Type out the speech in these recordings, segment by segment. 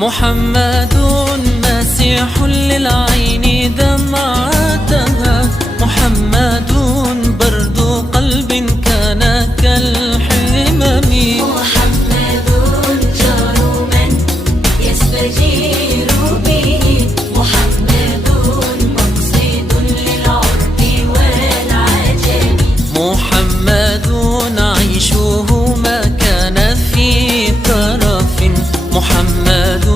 محمد مسيح للعين دمعتها، محمد برد قلب كان كالحمم، محمد جار من يستجير به، محمد مقصد للعرب والعجم، محمد عيشه ما كان في ترف، محمد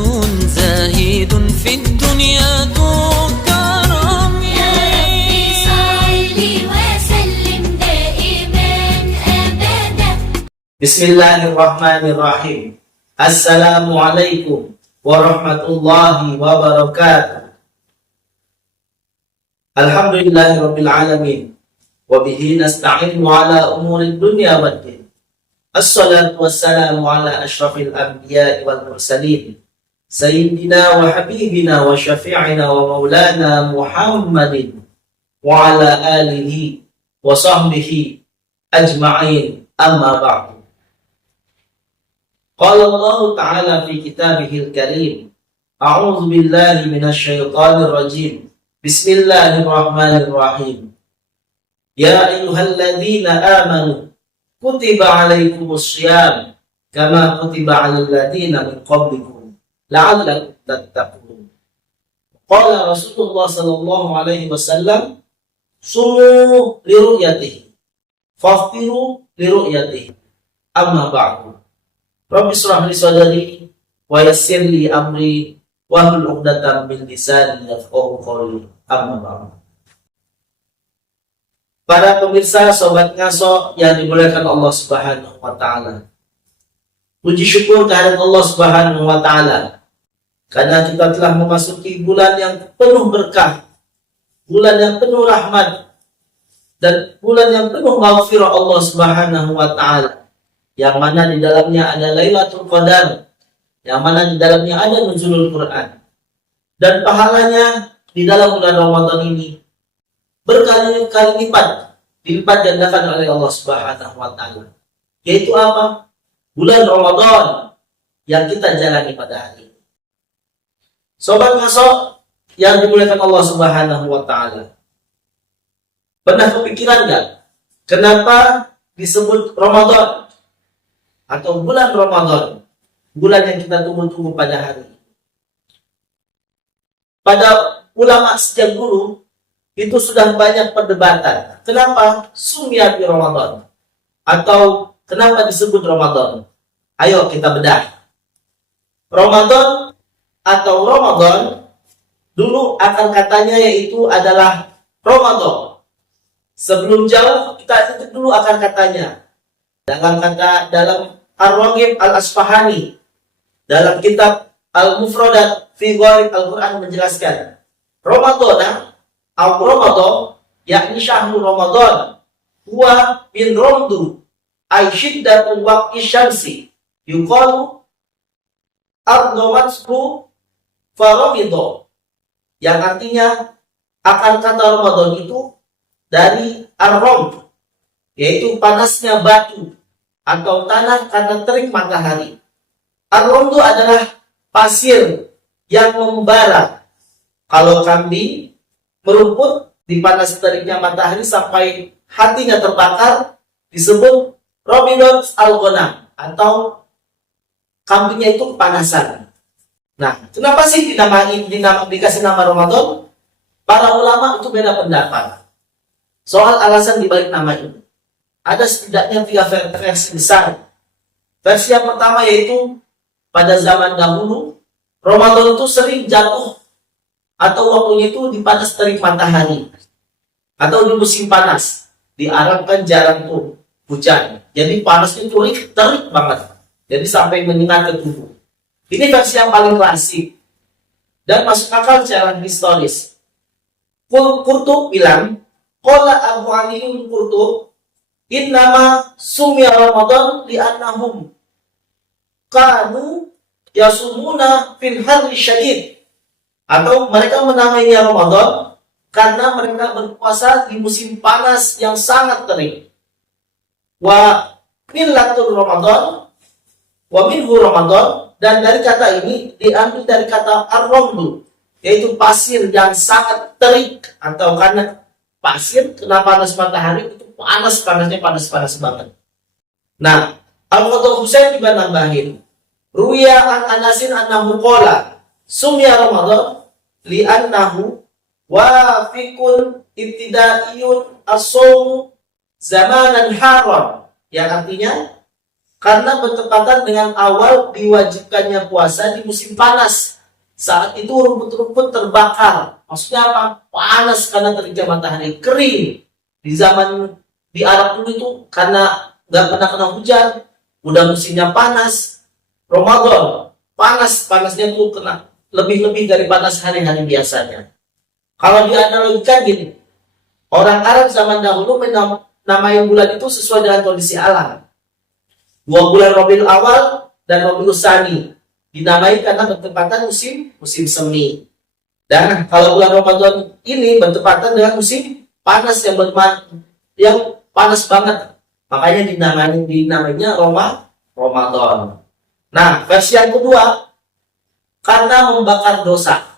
زاهد في الدنيا ذو كرم. يا ربي صل وسلم دائما أبدا. Bismillahirrahmanirrahim. Assalamualaikum warahmatullahi wabarakatuh. Alhamdulillahirabbil alamin. Wa bihi nasta'inu ala umuri dunya waddin. Assalatu wassalamu ala asyrafil anbiya'i wal mursalin. Sayyidina wa habibina wa syafi'ina wa maulana Muhammadin wa ala alihi wa sahbihi ajma'in, amma ba'du. Qala Allah Ta'ala fi kitabihil karim, a'udzu billahi minasy syaithanir rajim. Bismillahirrahmanirrahim. Ya ayyuhalladzina amanu kutiba 'alaikumus syiyam kama kutiba 'alal ladzina min qablikum la'allakum tattaqun. Qala Rasulullah sallallahu alaihi wasallam, sumu li ru'yatihi faftiru li ru'yatihi, amma ba'du. Rabbi shrah li sadri wa yassir li amri wahlul 'uqdatam min lisani yafqahu qawli, amma ba'du. Para pemirsa sobat ngaso yang dimuliakan Allah Subhanahu wa taala. Puji syukur kehadirat Allah Subhanahu wa taala karena kita telah memasuki bulan yang penuh berkah, bulan yang penuh rahmat, dan bulan yang penuh maghfirah Allah Subhanahu wa taala, yang mana di dalamnya ada Lailatul Qadar, yang mana di dalamnya ada nuzulul Quran. Dan pahalanya di dalam bulan Ramadan ini berkali-kali dilipat gandakan oleh Allah Subhanahu wa taala. Yaitu apa? Bulan Ramadan yang kita jalani pada hari ini. Sobat ngaso yang dimuliakan Allah Subhanahu wa taala. Pernah kepikiran enggak kenapa disebut Ramadan atau bulan Ramadan, bulan yang kita tunggu-tunggu pada hari ini? Pada ulama sejak dulu itu sudah banyak perdebatan. Kenapa sumya fi Ramadan? Atau kenapa disebut Ramadan? Ayo kita bedah. Ramadan atau Ramadan dulu akar katanya yaitu adalah Ramadan. Sebelum jauh kita itu dulu akar katanya. Dalam Ar-Raghib Al-Asfahani, dalam kitab Al-Mufradat fi Gharib Al-Quran menjelaskan Ramadan Ramadan yakni syahrul Ramadan huwa min ramdu ay syiddatul waqti syamsi yuqalu ardamathu faramido, yang artinya akar kata Ramadan itu dari ar-ramd, yaitu panasnya batu atau tanah karena terik matahari. Ar-ramdu adalah pasir yang membara. Kalau kambing merumput di panas teriknya matahari sampai hatinya terbakar, disebut Robinot al-Ghanam, atau kambingnya itu kepanasan. Nah, kenapa sih dikasih nama Ramadan? Para ulama itu beda pendapat soal alasan dibalik nama ini. Ada setidaknya 3 versi besar. Versi yang pertama yaitu pada zaman dahulu Ramadan itu sering jatuh atau waktunya itu di panas terik matahari atau di musim panas. Di Arab kan jarang tuh hujan, jadi panasnya terik banget, jadi sampai menyengat ke tubuh. Ini versi yang paling klasik dan masuk akal secara historis. Qurtubi bilang, qala Abu Aliun Qurtub, innama sumya Ramadan li'annahum kanu yasumuna fil harri syadid, atau mereka menamainya Ramadan karena mereka berpuasa di musim panas yang sangat terik. Wa millatul Ramadan, wa minhu Ramadan, Dan dari kata ini diambil dari kata ar-ramlu, yaitu pasir yang sangat terik, atau karena pasir kena panas matahari itu panasnya panas banget. Nah, Al-Qadha Husain juga nambahin, ruya an Anasin annahu qala sumya Ramadan li'annahu wafiqun ibtidaiyun as-sawm zamanan haram, yang artinya karena bertepatan dengan awal diwajibkannya puasa di musim panas. Saat itu rumput-rumput terbakar. Maksudnya apa? Panas karena teriknya matahari, kering. Di Arab dulu itu karena nggak pernah kena hujan, udah musimnya panas. Ramadan, panasnya tuh kena lebih dari panas hari-hari biasanya. Kalau dianalogikan gini, orang Arab zaman dahulu menamai bulan itu sesuai dengan kondisi alam. 2 bulan Rabiul Awal dan Rabiul Tsani dinamai karena bertepatan musim semi. Dan kalau bulan Ramadan ini bertepatan dengan musim panas yang panas banget. Makanya dinamainya Ramadan. Nah, versi yang kedua, karena membakar dosa.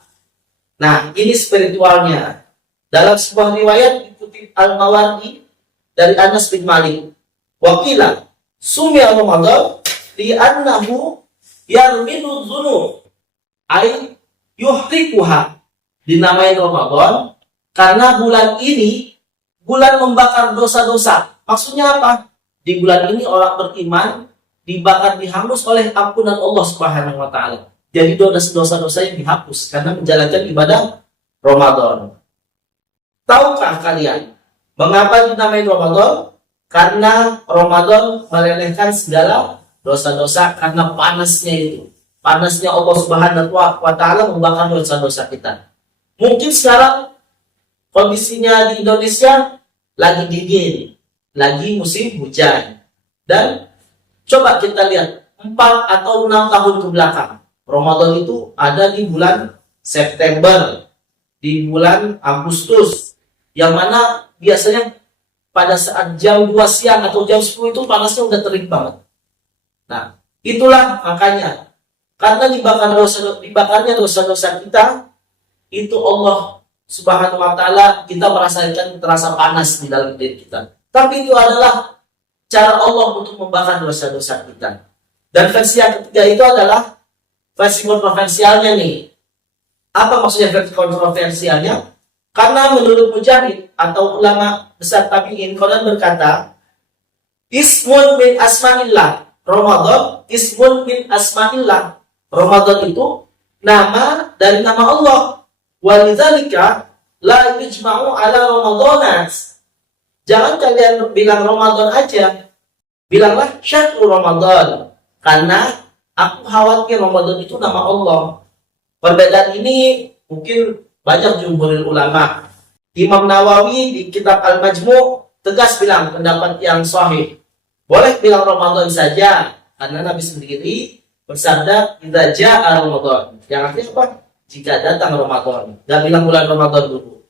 Nah, ini spiritualnya. Dalam sebuah riwayat dikutip Al-Mawardi dari Anas bin Malik, wakilah sumya Ramadan li'annahu yarmidu dzunub ay yuhrikuha. Dinamai Ramadan karena bulan ini bulan membakar dosa-dosa. Maksudnya apa? Di bulan ini orang beriman dibakar, dihangus oleh ampunan Allah Subhanahu wa taala. Jadi dosa-dosa yang dihapus karena menjalankan ibadah Ramadan. Tahukah kalian mengapa dinamai Ramadan? Karena Ramadan melelehkan segala dosa-dosa karena panasnya itu. Panasnya Allah Subhanahu wa taala membakar dosa-dosa kita. Mungkin sekarang kondisinya di Indonesia lagi dingin, lagi musim hujan. Dan coba kita lihat 4 atau 6 tahun ke belakang. Ramadan itu ada di bulan September, di bulan Agustus, yang mana biasanya pada saat jam 2 siang atau jam 10 itu panasnya udah terik banget. Nah, itulah makanya. Karena dibakarnya dosa-dosa kita, itu Allah Subhanahu wa taala kita merasakan terasa panas di dalam diri kita. Tapi itu adalah cara Allah untuk membakar dosa-dosa kita. Dan versi yang ketiga itu adalah versi kontroversialnya nih. Apa maksudnya versi kontroversialnya? Karena menurut Mujahid atau ulama besar tabi'in, Quran berkata, ismun min asma'illah. Ramadan ismun min asma'illah. Ramadan itu nama dari nama Allah. Walidzalika la yujma'u ala Ramadanat. Jangan kalian bilang Ramadan aja. Bilanglah syahrul Ramadan. Karena aku khawatir Ramadan itu nama Allah. Perbedaan ini mungkin banyak jumhurul ulama. Imam Nawawi di kitab Al-Majmu' tegas bilang pendapat yang sahih. Boleh bilang Ramadan saja, karena Nabi sendiri bersabda, "Idza jaa Ramadan." Yang artinya apa? Jika datang Ramadan. Gak bilang bulan Ramadan dulu.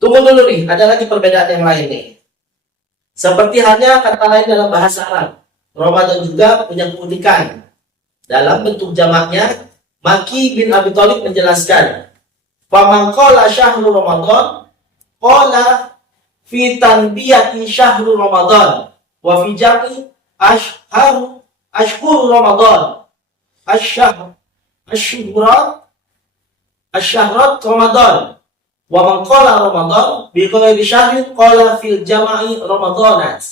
Tunggu dulu nih, ada lagi perbedaan yang lain nih. Seperti halnya kata lain dalam bahasa Arab, Ramadan juga punya keunikan. Dalam bentuk jamaknya, Maki bin Abi Thalib menjelaskan, faman qala syahrul Ramadan qala fi tanbiyati syahrul Ramadan wa fi jam'i ashhur Ramadan asyhurut Ramadan wa man qala Ramadan bi ghairi syahrin qala fil jam'i Ramadanat.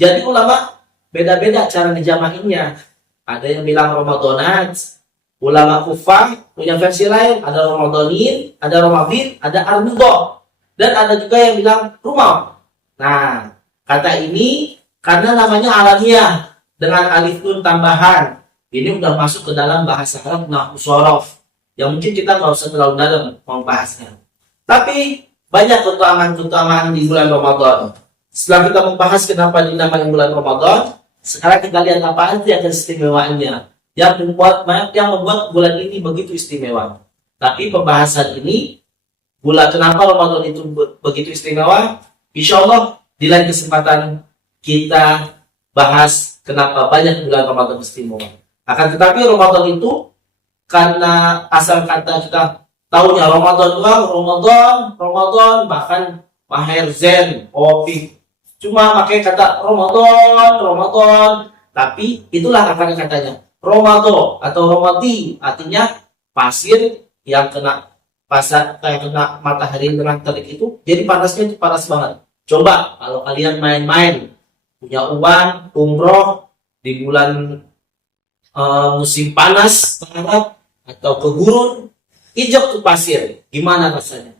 Jadi ulama beda-beda cara ngejamainnya. Ada yang bilang Ramadanat. Ulama Kufah punya versi lain, ada Ramadanin, ada Ramadhin, ada Arbudah, dan ada juga yang bilang Rumah. Nah, kata ini karena namanya alamiah dengan alif nun tambahan. Ini udah masuk ke dalam bahasa Arab nahwu shorof, yang mungkin kita nggak usah terlalu dalam membahasnya. Tapi banyak keutamaan di bulan Ramadan. Setelah kita membahas kenapa dinamai bulan Ramadan, sekarang kita lihat apa aja keistimewaannya yang membuat bulan ini begitu istimewa. Tapi pembahasan ini, kenapa Ramadan itu begitu istimewa, insya Allah di lain kesempatan kita bahas kenapa banyak bulan Ramadan istimewa. Akan tetapi Ramadan itu karena asal kata kita tahunya Ramadan doang, Ramadan, bahkan Maher Zen, Opi, cuma pakai kata Ramadan, tapi itulah akar katanya. Ramadan atau Romadi artinya pasir yang kena kayak kena matahari terang terik itu, jadi panasnya itu panas banget. Coba kalau kalian main-main, punya uang, umroh di bulan musim panas banget atau ke gurun, injak ke pasir, gimana rasanya?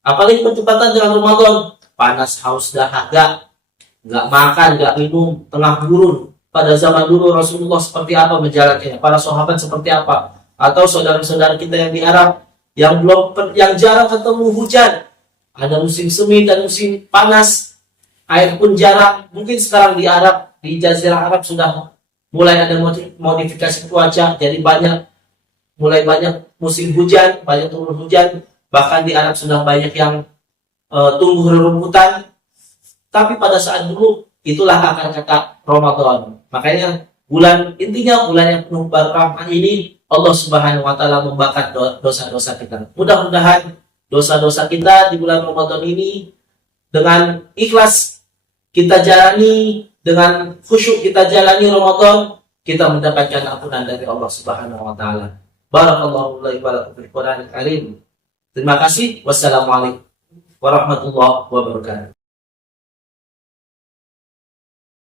Apalagi pertempatan dengan Ramadan, panas, haus, dahaga, nggak makan, nggak minum, tengah gurun. Pada zaman dulu Rasulullah seperti apa menjalankannya, para sahabat seperti apa, atau saudara-saudara kita yang di Arab yang jarang ketemu hujan, ada musim semi dan musim panas, air pun jarang. Mungkin sekarang di Arab, di Jazirah Arab sudah mulai ada modifikasi cuaca, jadi mulai banyak musim hujan, banyak turun hujan, bahkan di Arab sudah banyak yang tumbuh rerumputan. Tapi pada saat dulu itulah akar kata Ramadan. Makanya intinya bulan yang penuh barakah ini Allah Subhanahu wa taala membakar dosa-dosa kita. Mudah-mudahan dosa-dosa kita di bulan Ramadan ini dengan ikhlas kita jalani, dengan khusyuk kita jalani Ramadan, kita mendapatkan ampunan dari Allah Subhanahu wa taala. Barakallahu li wa lakum fil Qur'anil Karim. Terima kasih. Wassalamualaikum warahmatullahi wabarakatuh.